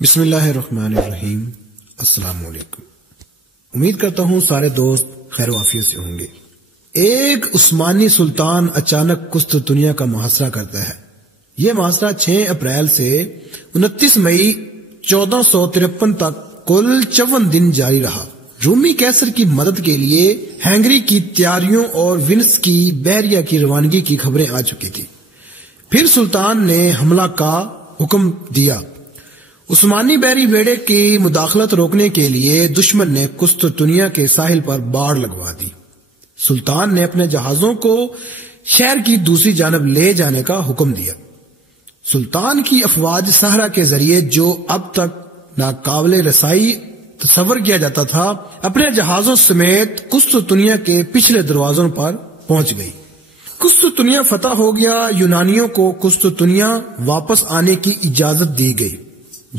بسم اللہ الرحمن الرحیم۔ السلام علیکم۔ امید کرتا ہوں سارے دوست خیر و عافیت سے ہوں گے۔ ایک عثمانی سلطان اچانک قسطنطنیہ کا محاصرہ کرتا ہے۔ یہ محاصرہ 6 اپریل سے 29 مئی 1453 تک کل 54 دن جاری رہا۔ رومی قیصر کی مدد کے لیے ہنگری کی تیاریوں اور وینس کی بحریہ کی روانگی کی خبریں آ چکی تھی۔ پھر سلطان نے حملہ کا حکم دیا۔ عثمانی بحری بیڑے کی مداخلت روکنے کے لیے دشمن نے قسطنطنیہ کے ساحل پر باڑ لگوا دی۔ سلطان نے اپنے جہازوں کو شہر کی دوسری جانب لے جانے کا حکم دیا۔ سلطان کی افواج صحرا کے ذریعے جو اب تک ناقابل رسائی تصور کیا جاتا تھا، اپنے جہازوں سمیت قسطنطنیہ کے پچھلے دروازوں پر پہنچ گئی۔ قسطنطنیہ فتح ہو گیا۔ یونانیوں کو قسطنطنیہ واپس آنے کی اجازت دی گئی،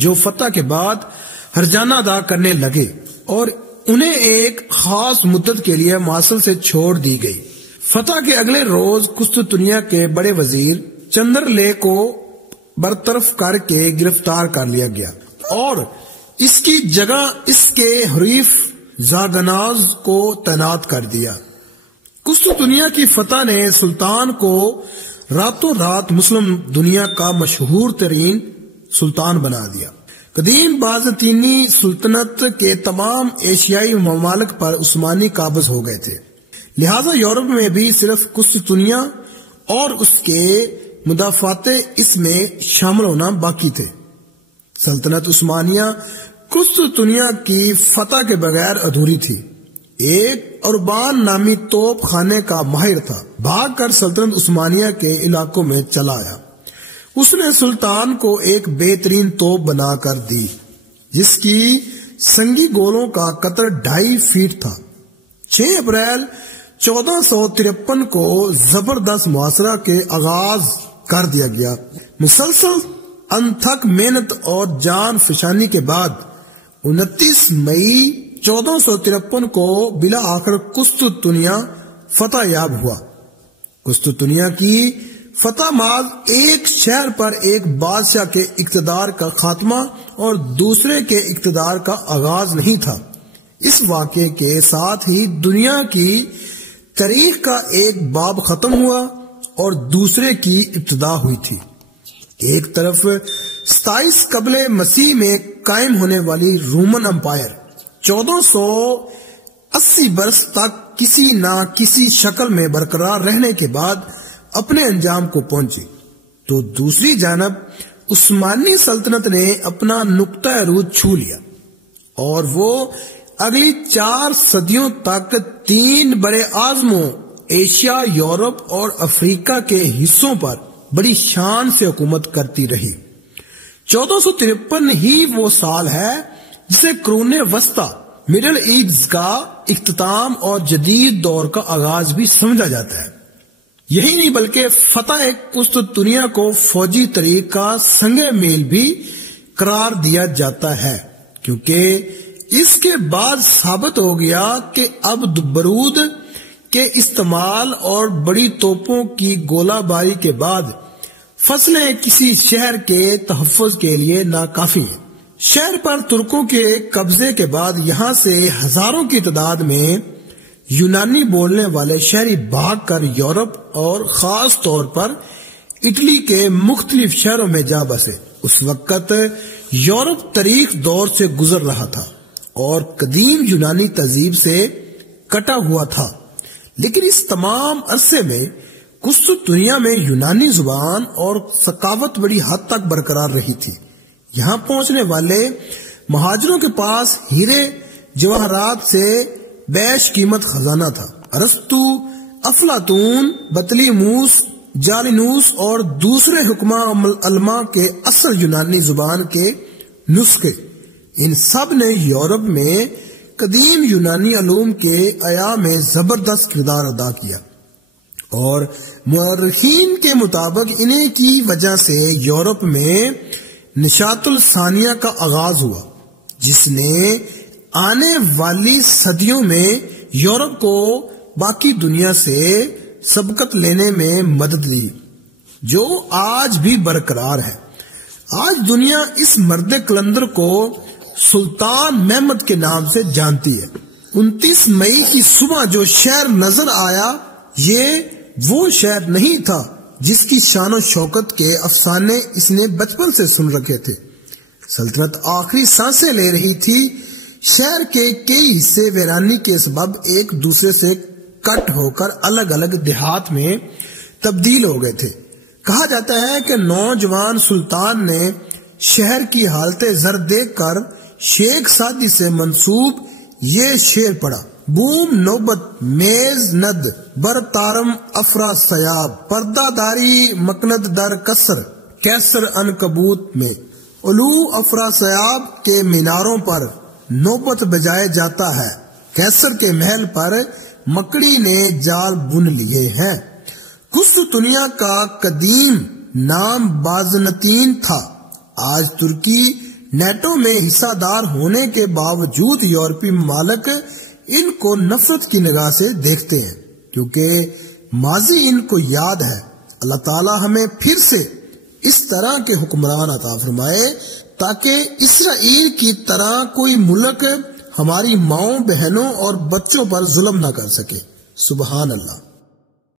جو فتح کے بعد ہرجانہ ادا کرنے لگے اور انہیں ایک خاص مدت کے لیے ماسل سے چھوڑ دی گئی۔ فتح کے اگلے روز قسطنطنیہ کے بڑے وزیر چندرلے کو برطرف کر کے گرفتار کر لیا گیا اور اس کی جگہ اس کے حریف زاگناز کو تعینات کر دیا۔ قسطنطنیہ کی فتح نے سلطان کو راتوں رات مسلم دنیا کا مشہور ترین سلطان بنا دیا۔ قدیم بازنطینی سلطنت کے تمام ایشیائی ممالک پر عثمانی قابض ہو گئے تھے، لہذا یورپ میں بھی صرف قسطنطنیہ اور اس کے مدافعات اس میں شامل ہونا باقی تھے۔ سلطنت عثمانیہ قسطنطنیہ کی فتح کے بغیر ادھوری تھی۔ ایک اربان نامی توپ خانے کا ماہر تھا، بھاگ کر سلطنت عثمانیہ کے علاقوں میں چلا آیا۔ اس نے سلطان کو ایک بہترین توپ بنا کر دی، جس کی سنگی گولوں کا قطر 2.5 فیٹ تھا۔ 6 اپریل 1453 کو زبردست محاصرہ کے آغاز کر دیا گیا۔ مسلسل انتھک محنت اور جان فشانی کے بعد 29 مئی 1453 کو بلا آخر قسطنطنیہ فتح یاب ہوا۔ قسطنطنیہ کی فتح محض ایک شہر پر ایک بادشاہ کے اقتدار کا خاتمہ اور دوسرے کے اقتدار کا آغاز نہیں تھا۔ اس واقعے کے ساتھ ہی دنیا کی تاریخ کا ایک باب ختم ہوا اور دوسرے کی ابتدا ہوئی تھی۔ ایک طرف 27 قبل مسیح میں قائم ہونے والی رومن امپائر 1480 برس تک کسی نہ کسی شکل میں برقرار رہنے کے بعد اپنے انجام کو پہنچی، تو دوسری جانب عثمانی سلطنت نے اپنا نقطہ عروج چھو لیا اور وہ اگلی 4 صدیوں تک 3 بڑے اعظموں ایشیا، یورپ اور افریقہ کے حصوں پر بڑی شان سے حکومت کرتی رہی۔ 1453 ہی وہ سال ہے جسے قرون وسطی مڈل ایجز کا اختتام اور جدید دور کا آغاز بھی سمجھا جاتا ہے۔ یہی نہیں بلکہ فتح قسطنطنیہ کو فوجی طریق کا سنگ میل بھی قرار دیا جاتا ہے، کیونکہ اس کے بعد ثابت ہو گیا کہ اب بارود کے استعمال اور بڑی توپوں کی گولہ باری کے بعد فصلیں کسی شہر کے تحفظ کے لیے ناکافی ہیں۔ شہر پر ترکوں کے قبضے کے بعد یہاں سے ہزاروں کی تعداد میں یونانی بولنے والے شہری بھاگ کر یورپ اور خاص طور پر اٹلی کے مختلف شہروں میں جا بسے۔ اس وقت یورپ تاریخ دور سے گزر رہا تھا اور قدیم یونانی تہذیب سے کٹا ہوا تھا، لیکن اس تمام عرصے میں قسطنطنیہ میں یونانی زبان اور ثقافت بڑی حد تک برقرار رہی تھی۔ یہاں پہنچنے والے مہاجروں کے پاس ہیرے جواہرات سے بیش قیمت خزانہ تھا۔ ارسطو، افلاطون، بطلیموس، جالینوس اور دوسرے حکماء علماء کے اصل یونانی زبان کے نسخے، ان سب نے یورپ میں قدیم یونانی علوم کے احیاء میں زبردست کردار ادا کیا، اور مورخین کے مطابق انہیں کی وجہ سے یورپ میں نشاط الثانیہ کا آغاز ہوا، جس نے آنے والی صدیوں میں یورپ کو باقی دنیا سے سبقت لینے میں مدد دی، جو آج بھی برقرار ہے۔ آج دنیا اس مرد قلندر کو سلطان محمد کے نام سے جانتی ہے۔ 29 مئی کی صبح جو شہر نظر آیا یہ وہ شہر نہیں تھا جس کی شان و شوکت کے افسانے اس نے بچپن سے سن رکھے تھے۔ سلطنت آخری سانسیں لے رہی تھی۔ شہر کے کئی حصے ویرانی کے سبب ایک دوسرے سے کٹ ہو کر الگ الگ دیہات میں تبدیل ہو گئے تھے۔ کہا جاتا ہے کہ نوجوان سلطان نے شہر کی حالت زر دیکھ کر شیخ سعدی سے منسوب یہ شعر پڑھا: بوم نوبت میز ند بر تارم افرا سیاب، پردہ داری مکند در کسر کیسر عنکبوت میں۔ علو افرا سیاب کے میناروں پر نوبت بجائے جاتا ہے، کیسر کے محل پر مکڑی نے جال بن لیے ہیں۔ قسطنطنیہ کا قدیم نام بازنطین تھا۔ آج ترکی نیٹو میں حصہ دار ہونے کے باوجود یورپی ممالک ان کو نفرت کی نگاہ سے دیکھتے ہیں، کیونکہ ماضی ان کو یاد ہے۔ اللہ تعالی ہمیں پھر سے اس طرح کے حکمران عطا فرمائے تاکہ اسرائیل کی طرح کوئی ملک ہماری ماؤں بہنوں اور بچوں پر ظلم نہ کر سکے۔ سبحان اللہ۔